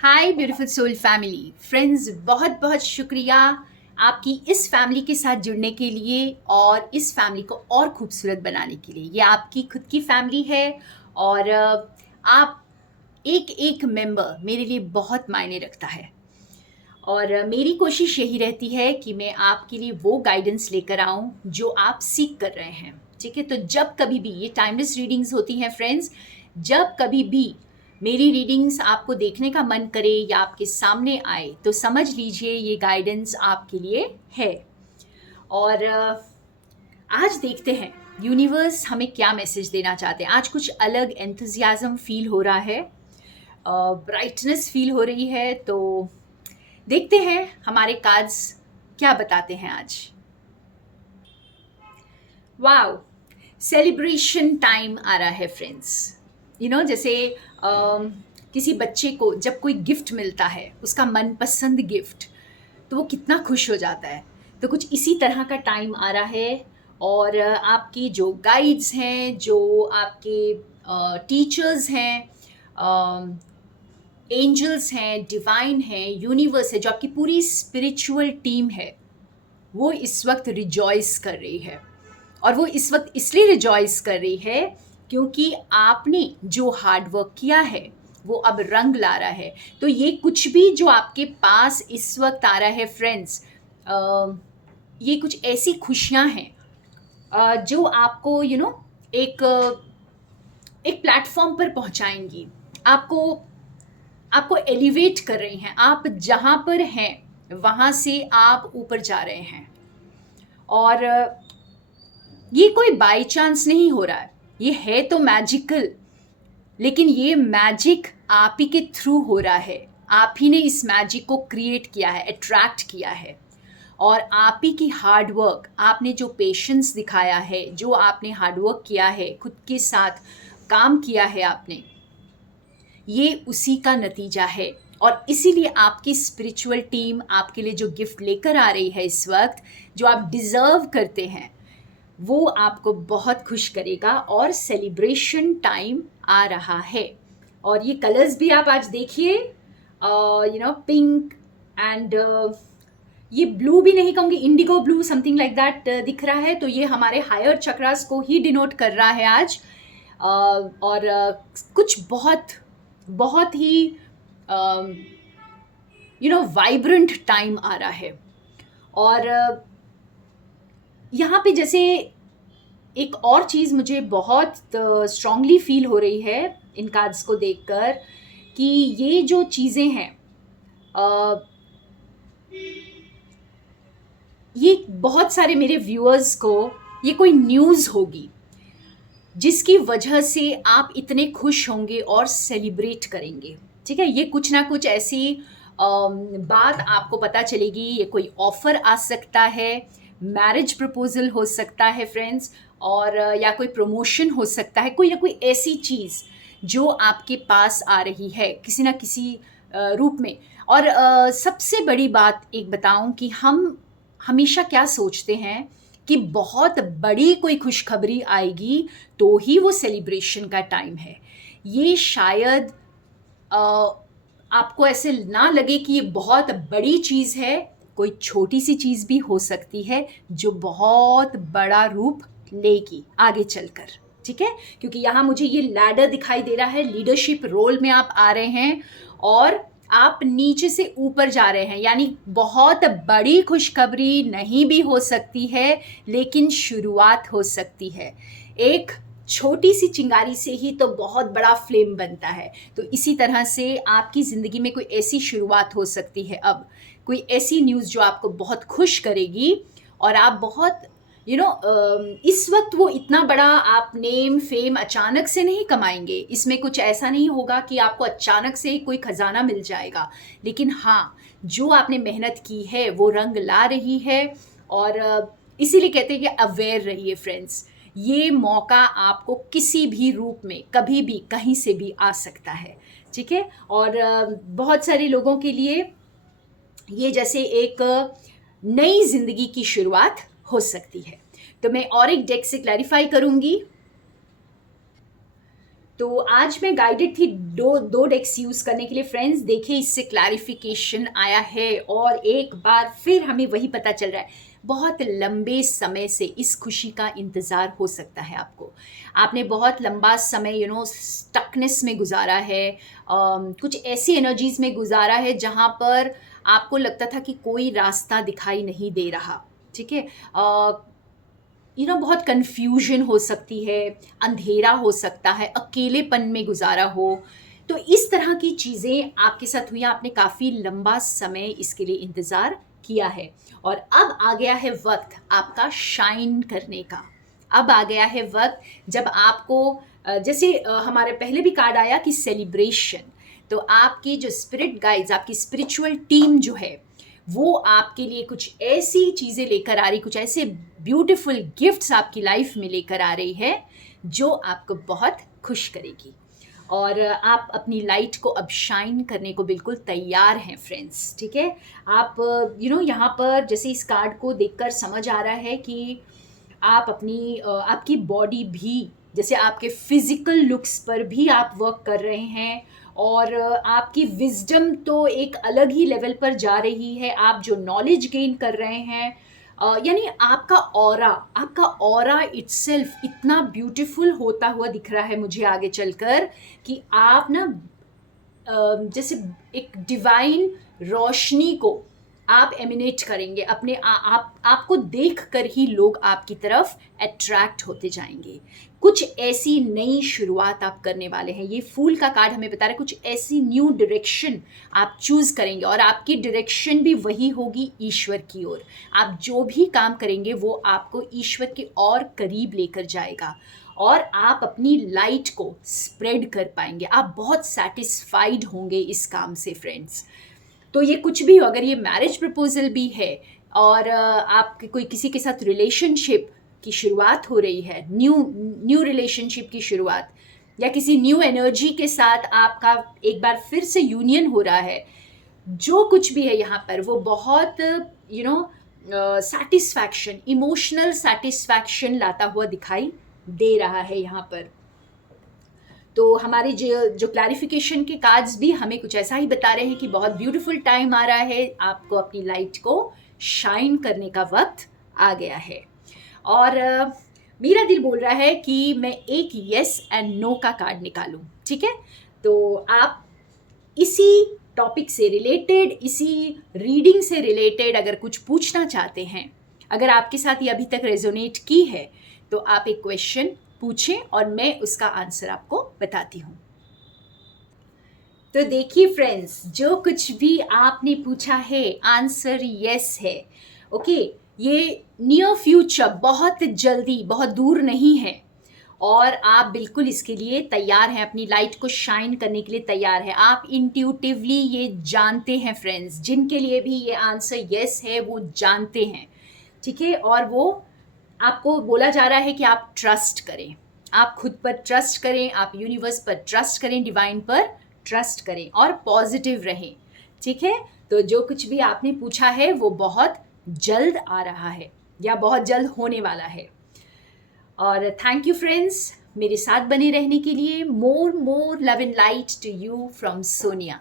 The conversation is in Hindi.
हाय ब्यूटीफुल सोल फैमिली फ्रेंड्स, बहुत बहुत शुक्रिया आपकी इस फैमिली के साथ जुड़ने के लिए और इस फैमिली को और खूबसूरत बनाने के लिए। ये आपकी खुद की फैमिली है और आप एक एक मेंबर मेरे लिए बहुत मायने रखता है। और मेरी कोशिश यही रहती है कि मैं आपके लिए वो गाइडेंस लेकर आऊं जो आप सीख कर रहे हैं। ठीक है, तो जब कभी भी ये टाइमलेस रीडिंग्स होती हैं फ्रेंड्स, जब कभी भी मेरी रीडिंग्स आपको देखने का मन करे या आपके सामने आए तो समझ लीजिए ये गाइडेंस आपके लिए है। और आज देखते हैं यूनिवर्स हमें क्या मैसेज देना चाहते हैं। आज कुछ अलग एंथुजियाज्म फील हो रहा है, ब्राइटनेस फील हो रही है, तो देखते हैं हमारे कार्ड्स क्या बताते हैं आज। वाओ, सेलिब्रेशन टाइम आ रहा है फ्रेंड्स। जैसे किसी बच्चे को जब कोई गिफ्ट मिलता है, उसका मनपसंद गिफ्ट, तो वो कितना खुश हो जाता है। तो कुछ इसी तरह का टाइम आ रहा है। और आपकी जो गाइड्स हैं, जो आपके टीचर्स हैं, एंजल्स हैं, डिवाइन हैं, यूनिवर्स है, जो आपकी पूरी स्पिरिचुअल टीम है, वो इस वक्त रिजॉइस कर रही है। और वो इस वक्त इसलिए रिजॉइस कर रही है क्योंकि आपने जो हार्ड वर्क किया है वो अब रंग ला रहा है। तो ये कुछ भी जो आपके पास इस वक्त आ रहा है फ्रेंड्स, ये कुछ ऐसी खुशियां हैं जो आपको एक एक प्लेटफॉर्म पर पहुंचाएंगी, आपको आपको एलिवेट कर रही हैं। आप जहां पर हैं वहां से आप ऊपर जा रहे हैं। और ये कोई बाय चांस नहीं हो रहा है, ये है तो मैजिकल, लेकिन ये मैजिक आप ही के थ्रू हो रहा है। आप ही ने इस मैजिक को क्रिएट किया है, अट्रैक्ट किया है। और आप ही की हार्ड वर्क, आपने जो पेशेंस दिखाया है, जो आपने हार्ड वर्क किया है, खुद के साथ काम किया है आपने, ये उसी का नतीजा है। और इसीलिए आपकी स्पिरिचुअल टीम आपके लिए जो गिफ्ट लेकर आ रही है इस वक्त, जो आप डिज़र्व करते हैं, वो आपको बहुत खुश करेगा। और सेलिब्रेशन टाइम आ रहा है। और ये कलर्स भी आप आज देखिए, पिंक एंड ये ब्लू भी नहीं कहूँगी, Indigo blue something like that दिख रहा है। तो ये हमारे हायर चक्रास को ही डिनोट कर रहा है आज। और कुछ बहुत बहुत ही वाइब्रेंट टाइम आ रहा है। और यहाँ पे जैसे एक और चीज़ मुझे बहुत स्ट्रांगली फील हो रही है इन कार्ड्स को देखकर, कि ये जो चीज़ें हैं, ये बहुत सारे मेरे व्यूअर्स को ये कोई न्यूज़ होगी जिसकी वजह से आप इतने खुश होंगे और सेलिब्रेट करेंगे। ठीक है, ये कुछ ना कुछ ऐसी बात आपको पता चलेगी। ये कोई ऑफर आ सकता है, मैरिज प्रपोजल हो सकता है फ्रेंड्स, और या कोई प्रमोशन हो सकता है, कोई ना कोई ऐसी चीज़ जो आपके पास आ रही है किसी ना किसी रूप में। और सबसे बड़ी बात एक बताऊं कि हम हमेशा क्या सोचते हैं कि बहुत बड़ी कोई खुशखबरी आएगी तो ही वो सेलिब्रेशन का टाइम है। ये शायद आपको ऐसे ना लगे कि ये बहुत बड़ी चीज़ है, कोई छोटी सी चीज़ भी हो सकती है जो बहुत बड़ा रूप लेगी आगे चलकर। ठीक है, क्योंकि यहाँ मुझे ये लैडर दिखाई दे रहा है, लीडरशिप रोल में आप आ रहे हैं और आप नीचे से ऊपर जा रहे हैं। यानी बहुत बड़ी खुशखबरी नहीं भी हो सकती है, लेकिन शुरुआत हो सकती है। एक छोटी सी चिंगारी से ही तो बहुत बड़ा फ्लेम बनता है। तो इसी तरह से आपकी ज़िंदगी में कोई ऐसी शुरुआत हो सकती है, अब कोई ऐसी न्यूज़ जो आपको बहुत खुश करेगी। और आप बहुत इस वक्त वो इतना बड़ा आप नेम फेम अचानक से नहीं कमाएंगे। इसमें कुछ ऐसा नहीं होगा कि आपको अचानक से कोई खजाना मिल जाएगा, लेकिन हाँ, जो आपने मेहनत की है वो रंग ला रही है। और इसीलिए कहते हैं कि अवेयर रहिए फ्रेंड्स, ये मौका आपको किसी भी रूप में कभी भी कहीं से भी आ सकता है। ठीक है, और बहुत सारे लोगों के लिए ये जैसे एक नई जिंदगी की शुरुआत हो सकती है। तो मैं और एक डेक से क्लैरिफाई करूंगी। तो आज मैं गाइडेड थी दो डेक्स यूज़ करने के लिए फ्रेंड्स। देखिए इससे क्लैरिफिकेशन आया है और एक बार फिर हमें वही पता चल रहा है, बहुत लंबे समय से इस खुशी का इंतज़ार हो सकता है आपको। आपने बहुत लंबा समय स्टकनेस में गुजारा है, कुछ ऐसी एनर्जीज़ में गुजारा है जहाँ पर आपको लगता था कि कोई रास्ता दिखाई नहीं दे रहा। ठीक है, बहुत कन्फ्यूजन हो सकती है, अंधेरा हो सकता है, अकेलेपन में गुजारा हो। तो इस तरह की चीज़ें आपके साथ हुई, आपने काफ़ी लंबा समय इसके लिए इंतज़ार किया है और अब आ गया है वक्त आपका शाइन करने का। अब आ गया है वक्त जब आपको जैसे हमारे पहले भी कार्ड आया कि सेलिब्रेशन, तो आपकी जो स्पिरिट गाइड्स, आपकी स्पिरिचुअल टीम जो है वो आपके लिए कुछ ऐसी चीज़ें लेकर आ रही, कुछ ऐसे ब्यूटीफुल गिफ्ट्स आपकी लाइफ में लेकर आ रही है जो आपको बहुत खुश करेगी और आप अपनी लाइट को अब शाइन करने को बिल्कुल तैयार हैं फ्रेंड्स। ठीक है, आप यहाँ पर जैसे इस कार्ड को देखकर समझ आ रहा है कि आप आपकी बॉडी भी, जैसे आपके फिजिकल लुक्स पर भी आप वर्क कर रहे हैं और आपकी विजडम तो एक अलग ही लेवल पर जा रही है। आप जो नॉलेज गेन कर रहे हैं, यानी आपका ऑरा इटसेल्फ इतना ब्यूटीफुल होता हुआ दिख रहा है मुझे आगे चलकर कि आप ना जैसे एक डिवाइन रोशनी को आप एमिनेट करेंगे अपने आपको देख कर ही लोग आपकी तरफ अट्रैक्ट होते जाएंगे। कुछ ऐसी नई शुरुआत आप करने वाले हैं। ये फूल का कार्ड हमें बता रहा है कुछ ऐसी न्यू डायरेक्शन आप चूज़ करेंगे और आपकी डायरेक्शन भी वही होगी ईश्वर की ओर। आप जो भी काम करेंगे वो आपको ईश्वर के और करीब लेकर जाएगा और आप अपनी लाइट को स्प्रेड कर पाएंगे। आप बहुत सेटिस्फाइड होंगे इस काम से फ्रेंड्स। तो ये कुछ भी हो, अगर ये मैरिज प्रपोजल भी है और आपके कोई किसी के साथ रिलेशनशिप की शुरुआत हो रही है, न्यू रिलेशनशिप की शुरुआत, या किसी न्यू एनर्जी के साथ आपका एक बार फिर से यूनियन हो रहा है, जो कुछ भी है यहाँ पर वो बहुत सेटिस्फैक्शन, इमोशनल सेटिस्फैक्शन लाता हुआ दिखाई दे रहा है यहाँ पर। तो हमारे जो क्लैरिफिकेशन के कार्ड्स भी हमें कुछ ऐसा ही बता रहे हैं कि बहुत ब्यूटीफुल टाइम आ रहा है, आपको अपनी लाइट को शाइन करने का वक्त आ गया है। और मेरा दिल बोल रहा है कि मैं एक येस एंड नो का कार्ड निकालूं। ठीक है, तो आप इसी टॉपिक से रिलेटेड, इसी रीडिंग से रिलेटेड अगर कुछ पूछना चाहते हैं, अगर आपके साथ ये अभी तक रेजोनेट की है, तो आप एक क्वेश्चन पूछें और मैं उसका आंसर आपको बताती हूँ। तो देखिए फ्रेंड्स, जो कुछ भी आपने पूछा है आंसर यस है। ओके, ये नियर फ्यूचर, बहुत जल्दी, बहुत दूर नहीं है और आप बिल्कुल इसके लिए तैयार हैं, अपनी लाइट को शाइन करने के लिए तैयार हैं। आप इंट्यूटिवली ये जानते हैं फ्रेंड्स, जिनके लिए भी ये आंसर यस है वो जानते हैं। ठीक है, और वो आपको बोला जा रहा है कि आप ट्रस्ट करें, आप खुद पर ट्रस्ट करें, आप यूनिवर्स पर ट्रस्ट करें, डिवाइन पर ट्रस्ट करें और पॉजिटिव रहें। ठीक है, तो जो कुछ भी आपने पूछा है वो बहुत जल्द आ रहा है या बहुत जल्द होने वाला है। और थैंक यू फ्रेंड्स, मेरे साथ बने रहने के लिए। More love and light to you from Sonia.